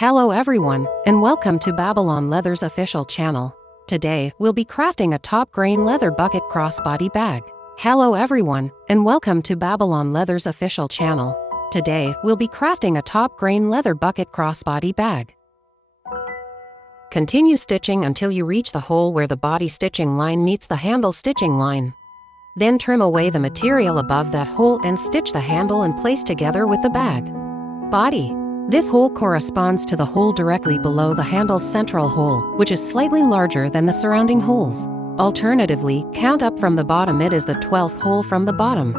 Hello everyone, and welcome to Babylon Leather's official channel. Today, we'll be crafting a top-grain leather bucket crossbody bag. Hello everyone, and welcome to Babylon Leather's official channel. Today, we'll be crafting a top-grain leather bucket crossbody bag. Continue stitching until you reach the hole where the body stitching line meets the handle stitching line. Then trim away the material above that hole and stitch the handle in place together with the bag. Body. This hole corresponds to the hole directly below the handle's central hole, which is slightly larger than the surrounding holes. Alternatively, count up from the bottom. It is the 12th hole from the bottom.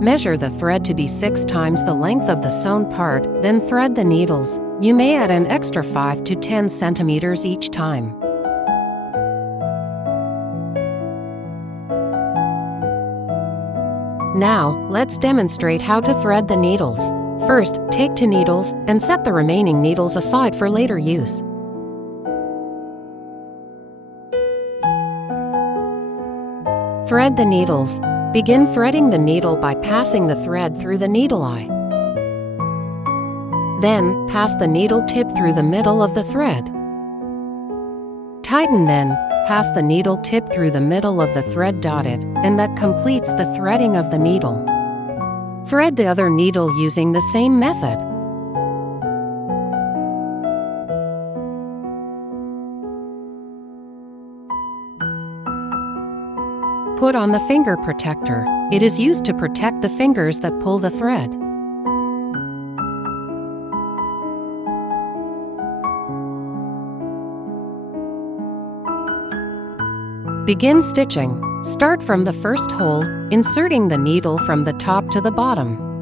Measure the thread to be 6 times the length of the sewn part, then thread the needles. You may add an extra 5 to 10 centimeters each time. Now, let's demonstrate how to thread the needles. First, take 2 needles and set the remaining needles aside for later use. Thread the needles. Begin threading the needle by passing the thread through the needle eye. Then, pass the needle tip through the middle of the thread. Tighten, then, pass the needle tip through the middle of the thread dotted, and that completes the threading of the needle. Thread the other needle using the same method. Put on the finger protector. It is used to protect the fingers that pull the thread. Begin stitching. Start from the first hole, inserting the needle from the top to the bottom.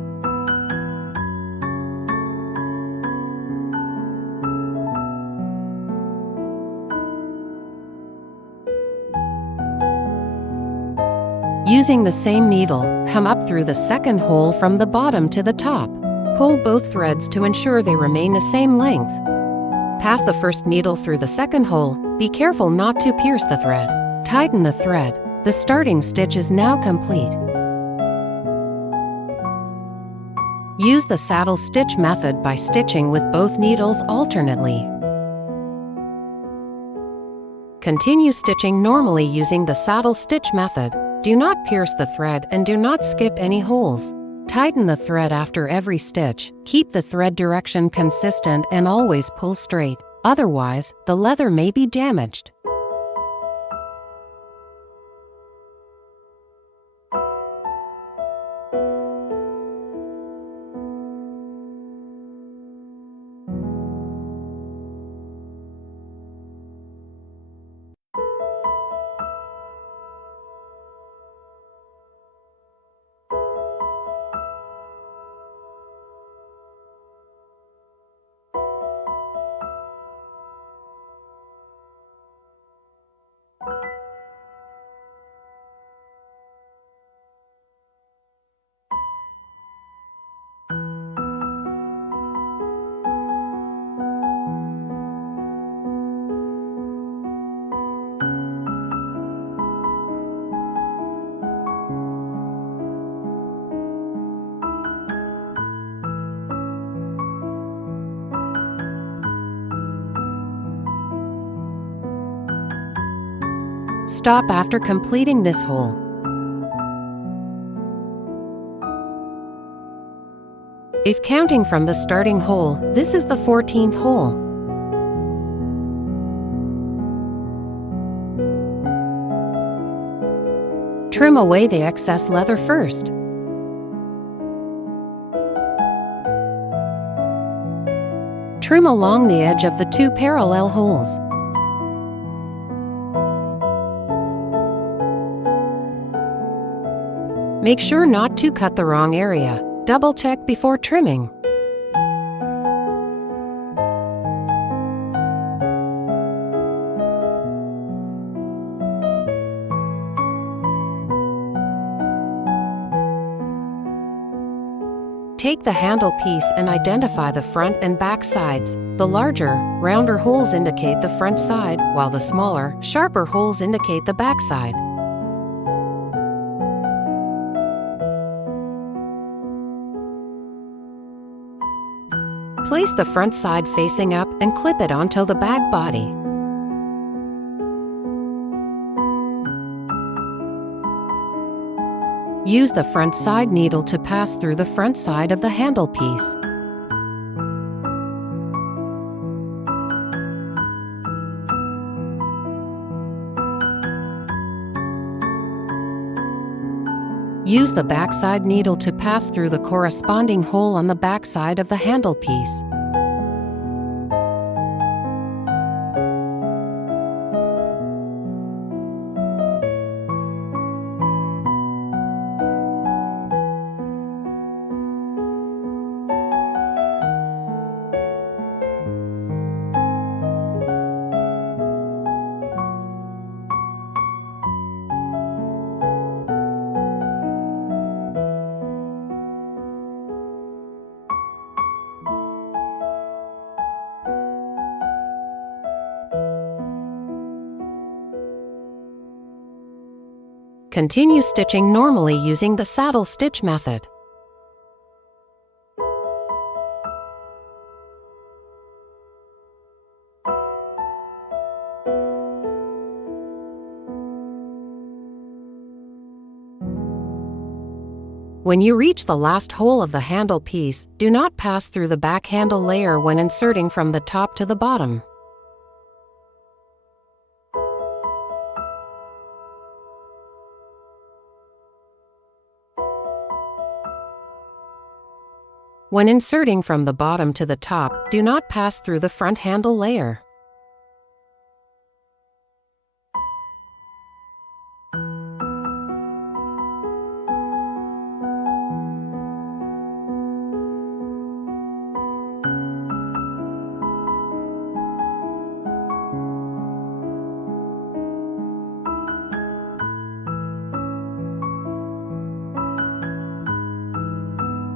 Using the same needle, come up through the second hole from the bottom to the top. Pull both threads to ensure they remain the same length. Pass the first needle through the second hole. Be careful not to pierce the thread. Tighten the thread. The starting stitch is now complete. Use the saddle stitch method by stitching with both needles alternately. Continue stitching normally using the saddle stitch method. Do not pierce the thread and do not skip any holes. Tighten the thread after every stitch. Keep the thread direction consistent and always pull straight. Otherwise, the leather may be damaged. Stop after completing this hole. If counting from the starting hole, this is the 14th hole. Trim away the excess leather first. Trim along the edge of the 2 parallel holes. Make sure not to cut the wrong area. Double check before trimming. Take the handle piece and identify the front and back sides. The larger, rounder holes indicate the front side, while the smaller, sharper holes indicate the back side. Place the front side facing up and clip it onto the bag body. Use the front side needle to pass through the front side of the handle piece. Use the backside needle to pass through the corresponding hole on the backside of the handle piece. Continue stitching normally using the saddle stitch method. When you reach the last hole of the handle piece, do not pass through the back handle layer when inserting from the top to the bottom. When inserting from the bottom to the top, do not pass through the front handle layer.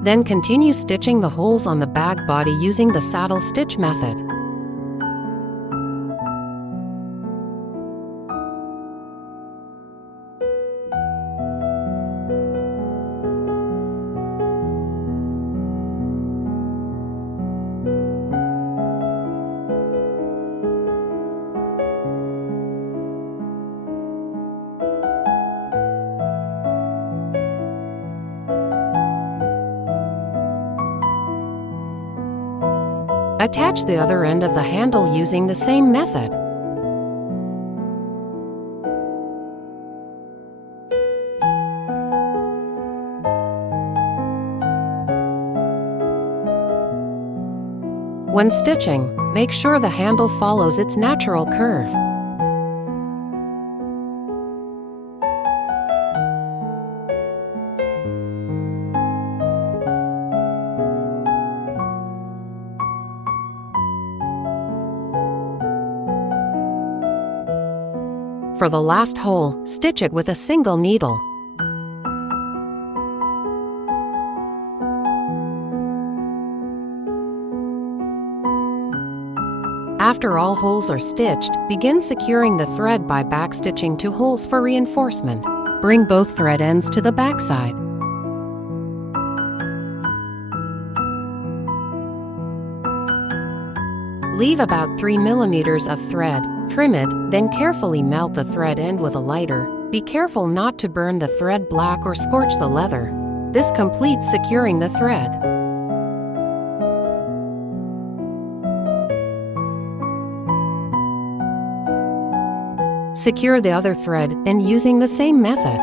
Then continue stitching the holes on the bag body using the saddle stitch method. Attach the other end of the handle using the same method. When stitching, make sure the handle follows its natural curve. For the last hole, stitch it with a single needle. After all holes are stitched, begin securing the thread by backstitching 2 holes for reinforcement. Bring both thread ends to the backside. Leave about 3 millimeters of thread. Trim it, then carefully melt the thread end with a lighter. Be careful not to burn the thread black or scorch the leather. This completes securing the thread. Secure the other thread and using the same method.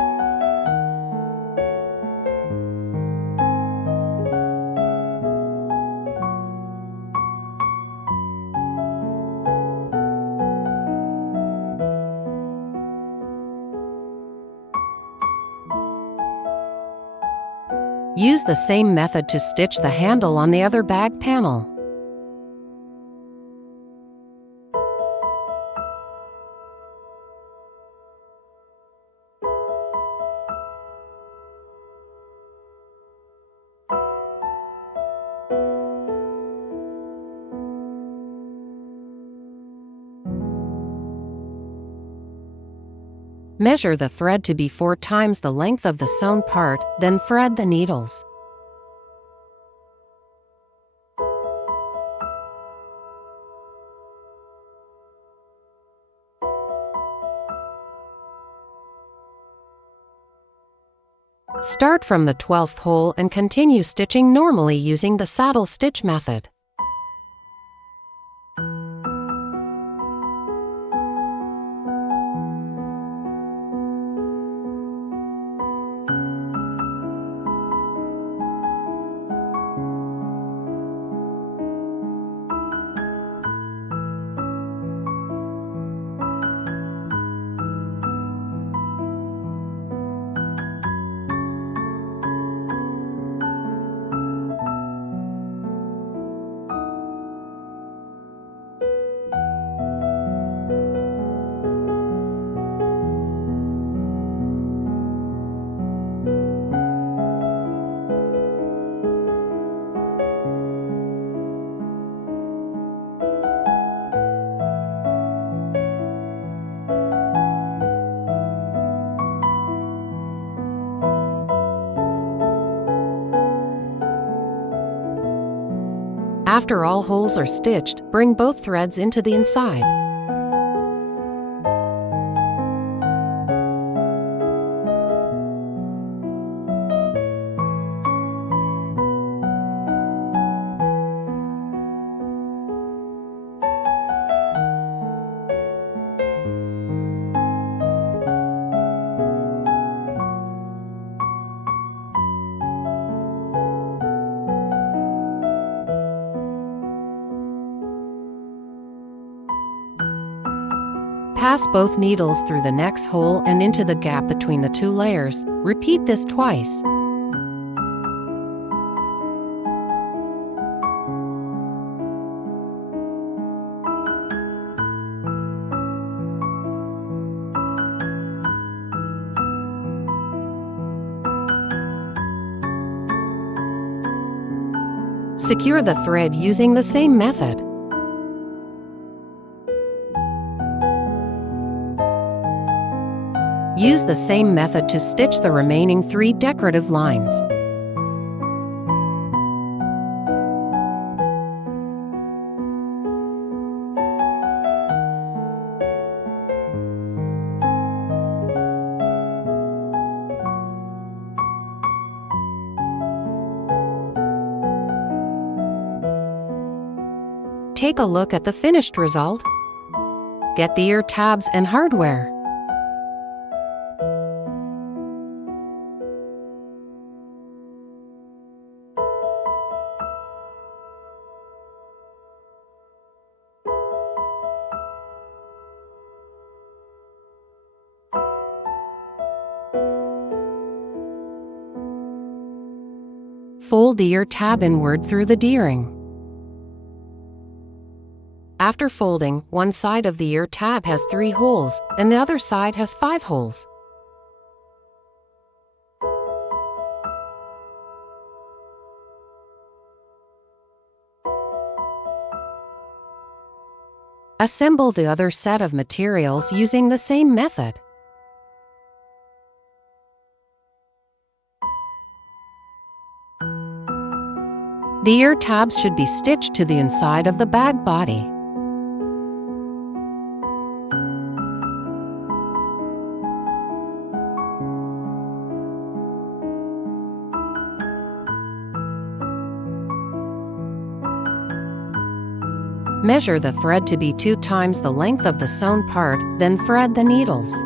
Use the same method to stitch the handle on the other bag panel. Measure the thread to be 4 times the length of the sewn part, then thread the needles. Start from the 12th hole and continue stitching normally using the saddle stitch method. After all holes are stitched, bring both threads into the inside. Pass both needles through the next hole and into the gap between the 2 layers. Repeat this twice. Secure the thread using the same method. Use the same method to stitch the remaining 3 decorative lines. Take a look at the finished result. Get the ear tabs and hardware. Fold the ear tab inward through the D-ring. After folding, one side of the ear tab has 3 holes, and the other side has 5 holes. Assemble the other set of materials using the same method. The ear tabs should be stitched to the inside of the bag body. Measure the thread to be 2 times the length of the sewn part, then thread the needles.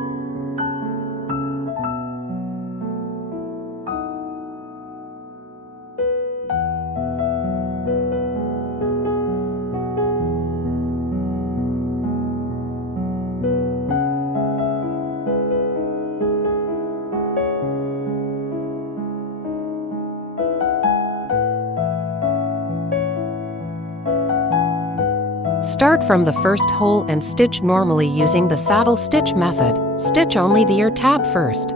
Start from the first hole and stitch normally using the saddle stitch method. Stitch only the ear tab first.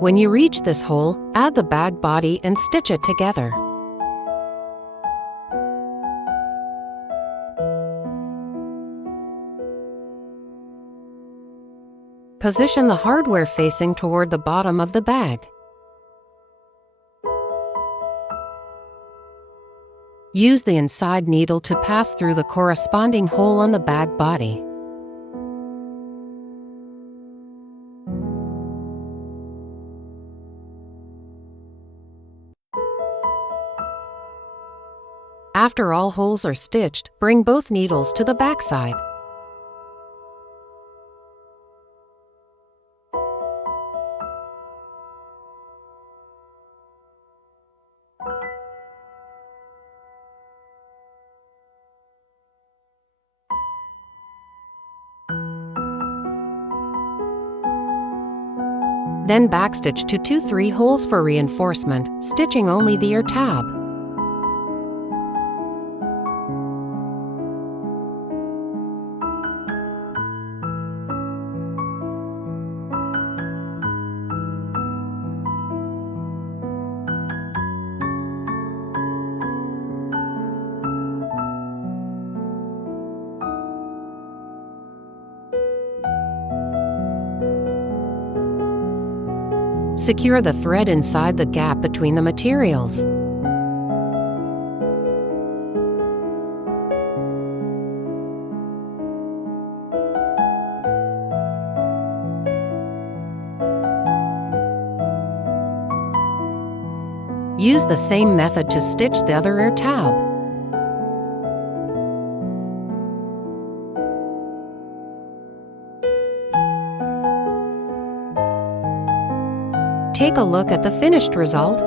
When you reach this hole, add the bag body and stitch it together. Position the hardware facing toward the bottom of the bag. Use the inside needle to pass through the corresponding hole on the bag body. After all holes are stitched, bring both needles to the back side. Then backstitch to 2-3 holes for reinforcement, stitching only the ear tab. Secure the thread inside the gap between the materials. Use the same method to stitch the other ear tab. Take a look at the finished result.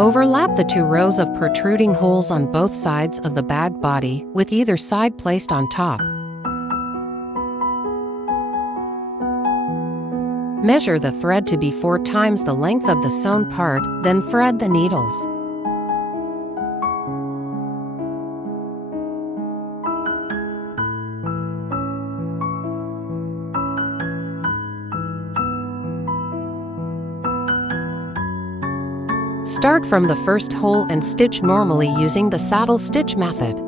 Overlap the 2 rows of protruding holes on both sides of the bag body, with either side placed on top. Measure the thread to be 4 times the length of the sewn part, then thread the needles. Start from the first hole and stitch normally using the saddle stitch method.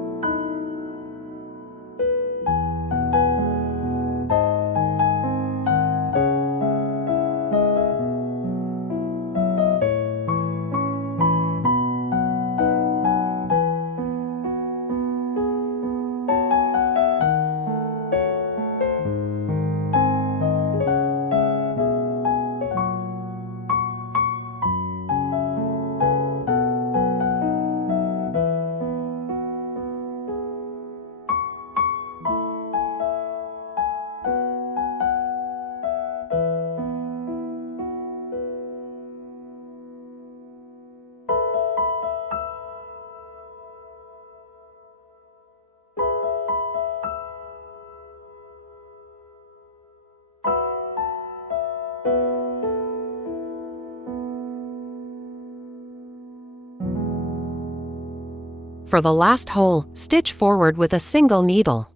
For the last hole, stitch forward with a single needle.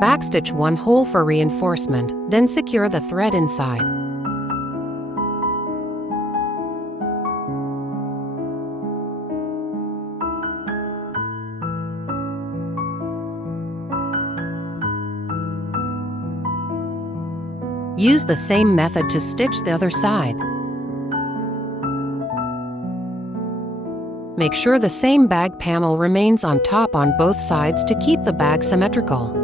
Backstitch 1 hole for reinforcement, then secure the thread inside. Use the same method to stitch the other side. Make sure the same bag panel remains on top on both sides to keep the bag symmetrical.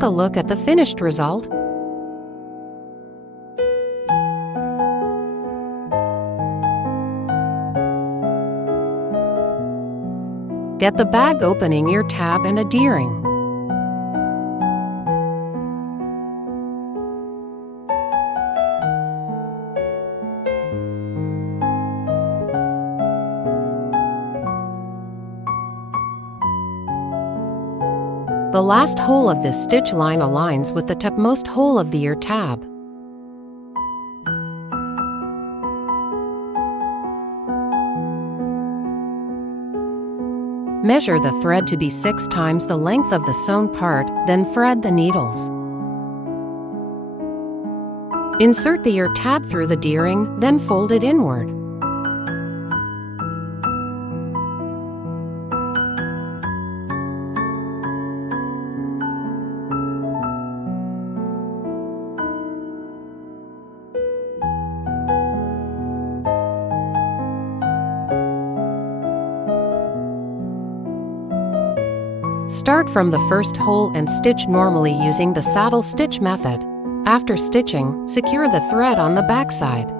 take a look at the finished result. Get the bag opening ear tab and a D-ring. The last hole of this stitch line aligns with the topmost hole of the ear tab. Measure the thread to be 6 times the length of the sewn part, then thread the needles. Insert the ear tab through the D-ring, then fold it inward. Start from the first hole and stitch normally using the saddle stitch method. After stitching, secure the thread on the back side.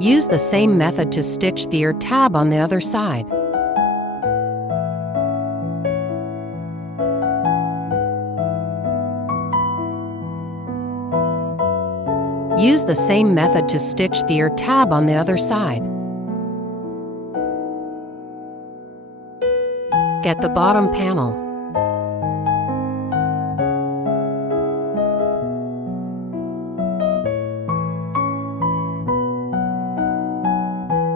Use the same method to stitch the ear tab on the other side. Use the same method to stitch the ear tab on the other side. Get the bottom panel.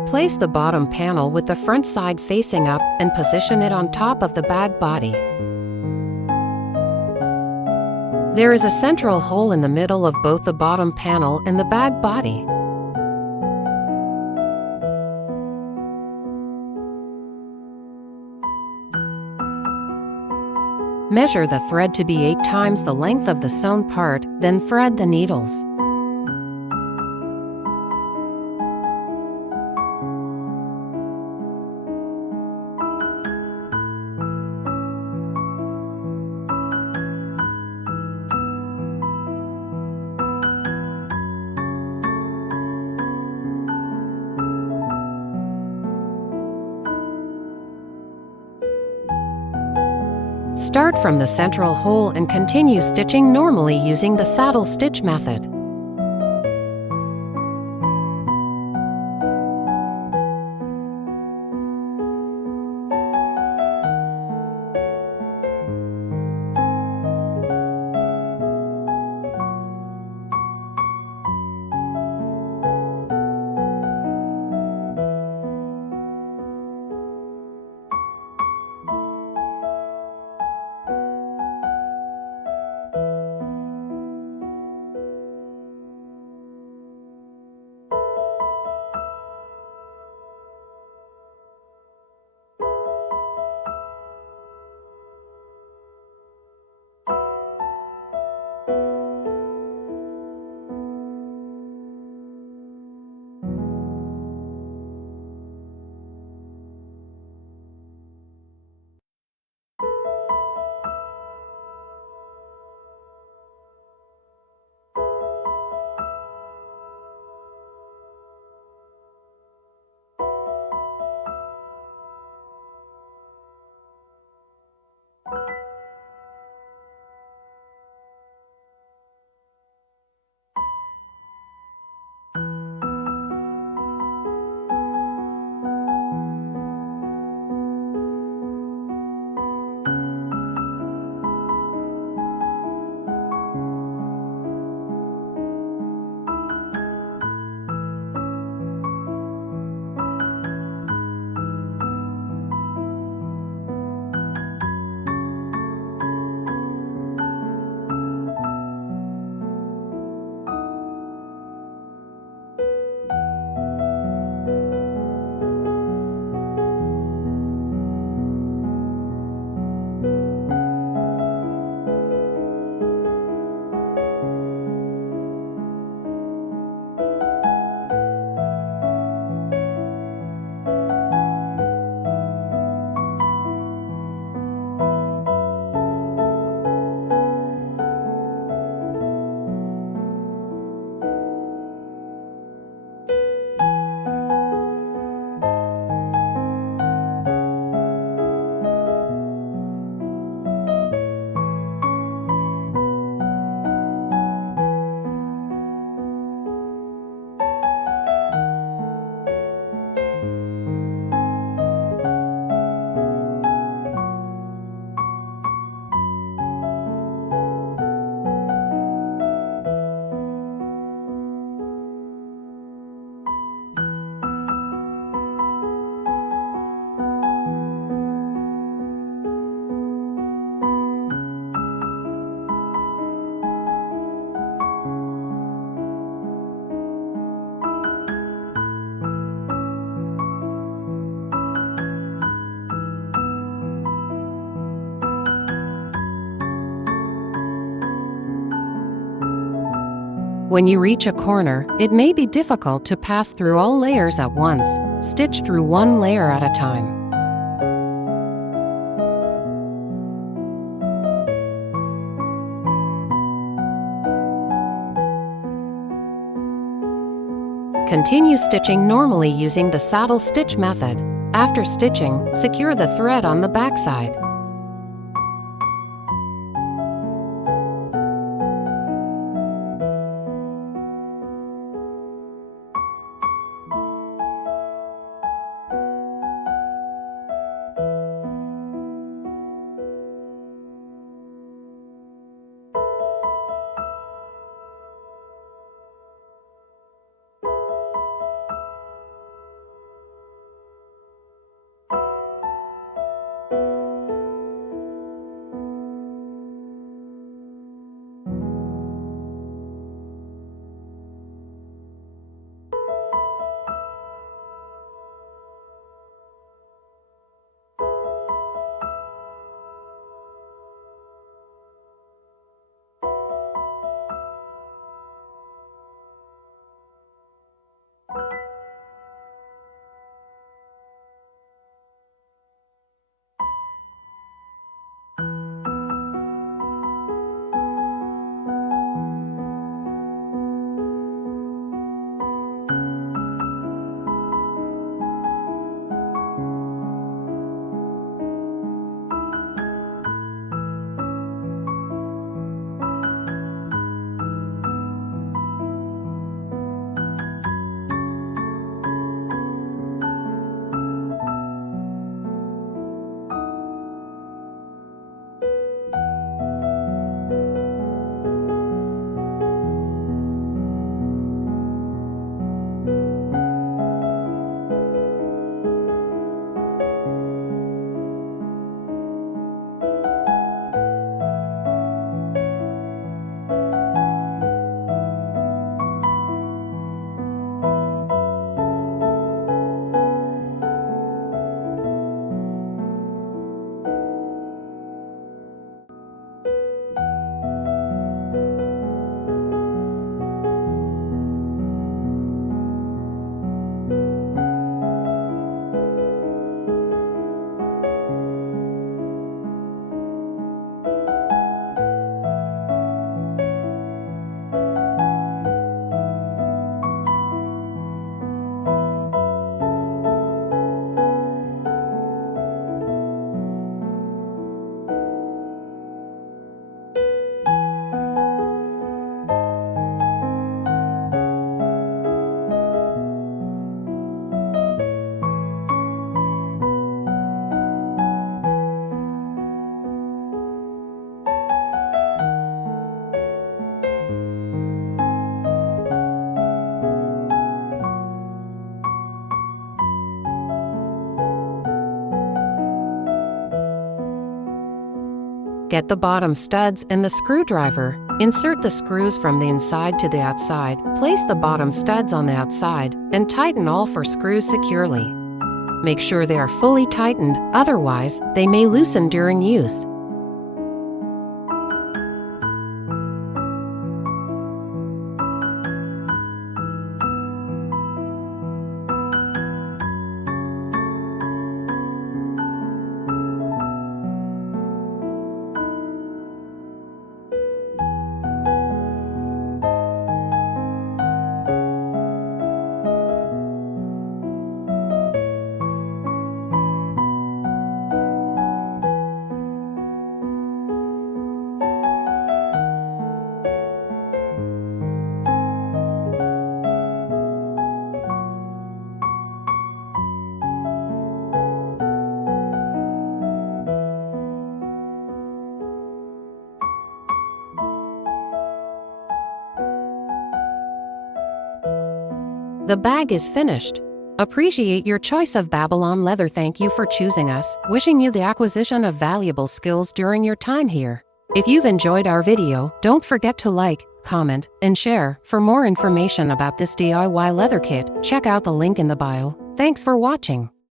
Place the bottom panel with the front side facing up and position it on top of the bag body. There is a central hole in the middle of both the bottom panel and the bag body. Measure the thread to be 8 times the length of the sewn part, then thread the needles. Start from the central hole and continue stitching normally using the saddle stitch method. When you reach a corner, it may be difficult to pass through all layers at once. Stitch through one layer at a time. Continue stitching normally using the saddle stitch method. After stitching, secure the thread on the back side. Get the bottom studs and the screwdriver. Insert the screws from the inside to the outside. Place the bottom studs on the outside and tighten all 4 screws securely. Make sure they are fully tightened, otherwise, they may loosen during use. The bag is finished. Appreciate your choice of Babylon leather. Thank you for choosing us. Wishing you the acquisition of valuable skills during your time here. If you've enjoyed our video, don't forget to like, comment, and share. For more information about this DIY leather kit, check out the link in the bio. Thanks for watching.